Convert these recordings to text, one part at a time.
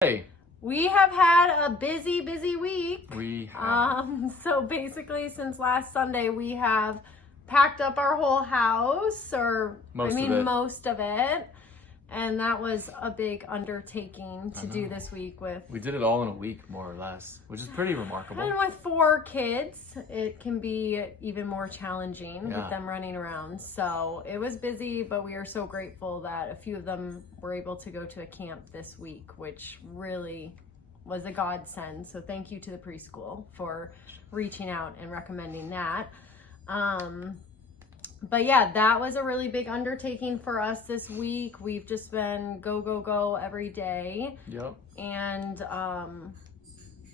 Hey, We have had a busy week. we have. So basically, since last Sunday, we have packed up our whole house, Most of it. most of it. And that was a big undertaking to do this week We did it all in a week, more or less, which is pretty remarkable. and with 4 kids, it can be even more challenging with Yeah. them running around. So it was busy, but we are so grateful that a few of them were able to go to a camp this week, which really was a godsend. So thank you to the preschool for reaching out and recommending that. But yeah, that was a really big undertaking for us this week. We've just been go every day. Yep. And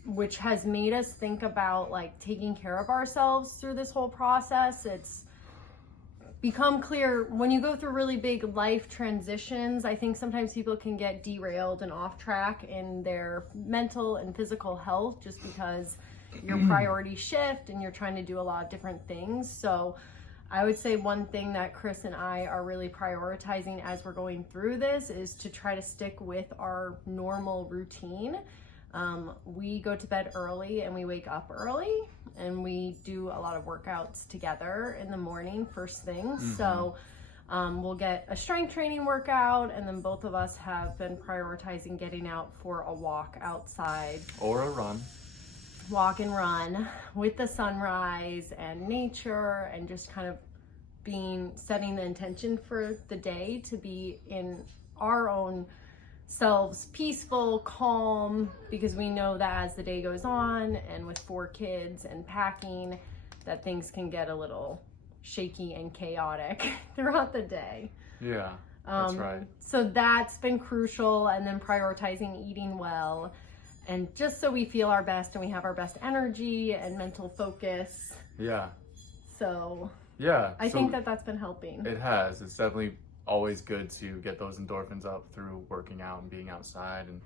which has made us think about like taking care of ourselves through this whole process. It's become clear when you go through really big life transitions. I think sometimes people can get derailed and off track in their mental and physical health just because your priorities shift and you're trying to do a lot of different things. So I would say one thing that Chris and I are really prioritizing as we're going through this is to try to stick with our normal routine. We go to bed early and we wake up early, and we do a lot of workouts together in the morning first thing. So we'll get a strength training workout, and then both of us have been prioritizing getting out for a walk outside. Or a run. Walk and run with the sunrise and nature, and just kind of setting the intention for the day to be in our own selves, peaceful, calm, because we know that as the day goes on, and with 4 kids and packing, that things can get a little shaky and chaotic throughout the day. Yeah, that's right. So that's been crucial, and then prioritizing eating well, and just so we feel our best and we have our best energy and mental focus. Yeah. So Yeah. I think that's been helping. It has. It's definitely always good to get those endorphins up through working out and being outside. And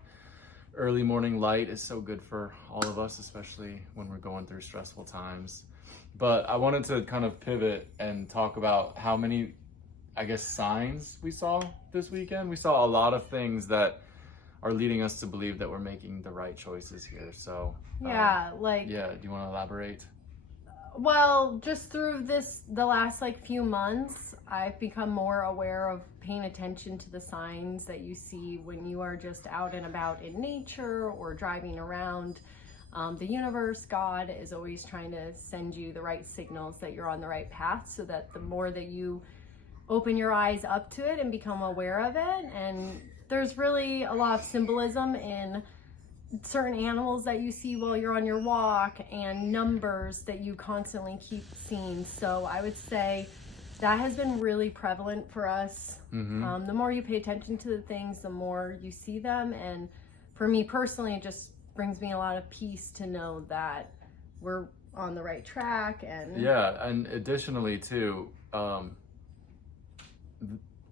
early morning light is so good for all of us, especially when we're going through stressful times. But I wanted to kind of pivot and talk about how many, I guess, signs we saw this weekend. We saw a lot of things that are leading us to believe that we're making the right choices here. So do you want to elaborate? Well, just through the last few months, I've become more aware of paying attention to the signs that you see when you are just out and about in nature or driving around. The universe, God, is always trying to send you the right signals that you're on the right path, so that the more that you open your eyes up to it and become aware of it. And there's really a lot of symbolism in certain animals that you see while you're on your walk, and numbers that you constantly keep seeing. So I would say that has been really prevalent for us. The more you pay attention to the things, the more you see them. And for me personally, it just brings me a lot of peace to know that we're on the right track. And and additionally too,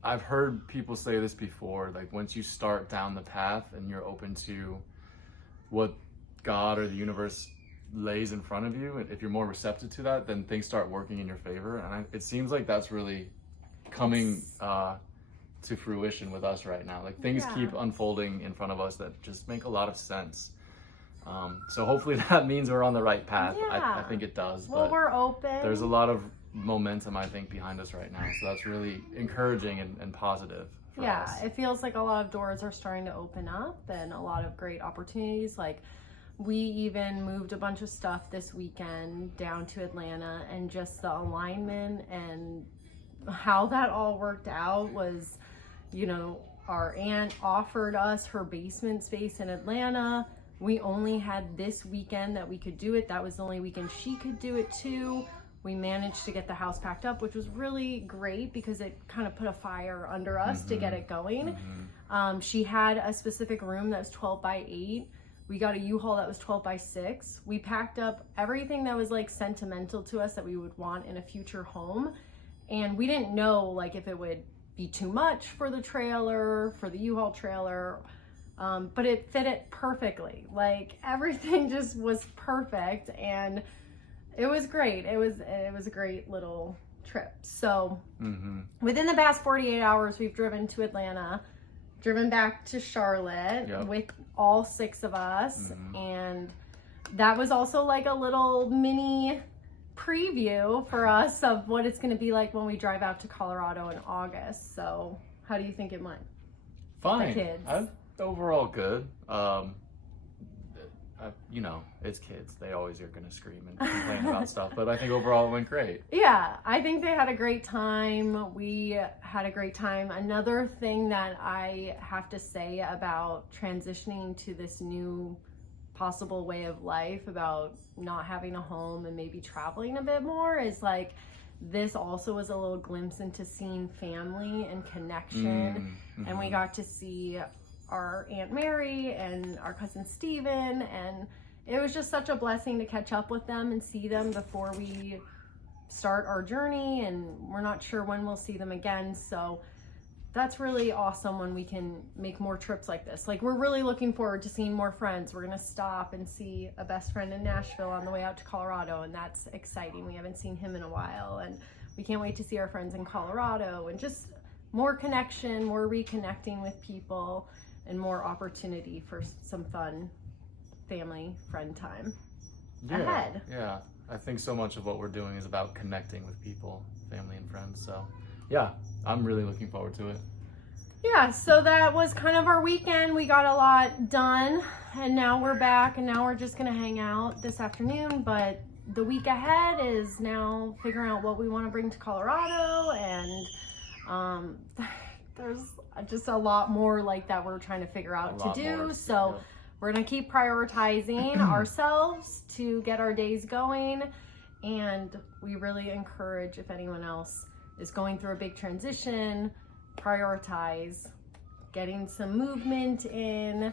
I've heard people say this before, like once you start down the path and you're open to what God or the universe lays in front of you, and if you're more receptive to that, then things start working in your favor. And it seems like that's really coming to fruition with us right now. Like things keep unfolding in front of us that just make a lot of sense. So hopefully that means we're on the right path. I think it does. Well, but we're open. There's a lot of momentum, I think, behind us right now. So that's really encouraging and positive for us. It feels like a lot of doors are starting to open up, and a lot of great opportunities. Like, we even moved a bunch of stuff this weekend down to Atlanta, and just the alignment and how that all worked out was, our aunt offered us her basement space in Atlanta. We only had this weekend that we could do it. That was the only weekend she could do it too. We managed to get the house packed up, which was really great because it kind of put a fire under us to get it going. She had a specific room that was 12 by 8. We got a U-Haul that was 12 by 6. We packed up everything that was sentimental to us that we would want in a future home. And we didn't know if it would be too much for the trailer, for the U-Haul trailer. But it fit it perfectly. Everything just was perfect, and it was great. It was a great little trip. So within the past 48 hours, we've driven to Atlanta driven back to Charlotte with all 6 of us. And that was also like a little mini preview for us of what it's going to be like when we drive out to Colorado in August. So how do you think it went? Fine. The kids. Overall good. You know, it's kids. They always are going to scream and complain about stuff, but I think overall it went great. Yeah, I think they had a great time. We had a great time. Another thing that I have to say about transitioning to this new possible way of life, about not having a home and maybe traveling a bit more, is like, this also was a little glimpse into seeing family and connection. And we got to see our Aunt Mary and our cousin Steven, and it was just such a blessing to catch up with them and see them before we start our journey, and we're not sure when we'll see them again. So that's really awesome when we can make more trips like this. Like, we're really looking forward to seeing more friends. We're gonna stop and see a best friend in Nashville on the way out to Colorado, and that's exciting. We haven't seen him in a while, and we can't wait to see our friends in Colorado, and just more connection, more reconnecting with people, and more opportunity for some fun family friend time ahead. Yeah, I think so much of what we're doing is about connecting with people, family and friends. So yeah, I'm really looking forward to it. Yeah, so that was kind of our weekend. We got a lot done, and now we're back, and now we're just gonna hang out this afternoon. But the week ahead is now figuring out what we want to bring to Colorado, and there's just a lot more like that we're trying to figure out to do. So we're gonna keep prioritizing ourselves to get our days going, and we really encourage, if anyone else is going through a big transition, prioritize getting some movement in,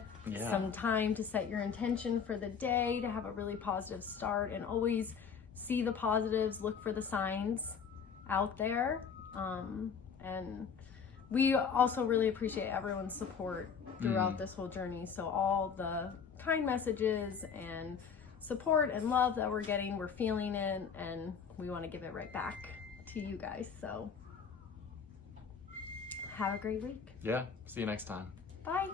some time to set your intention for the day, to have a really positive start, and always see the positives, look for the signs out there. And we also really appreciate everyone's support throughout this whole journey. So all the kind messages and support and love that we're getting, we're feeling it, and we want to give it right back to you guys. So have a great week. Yeah, see you next time. Bye.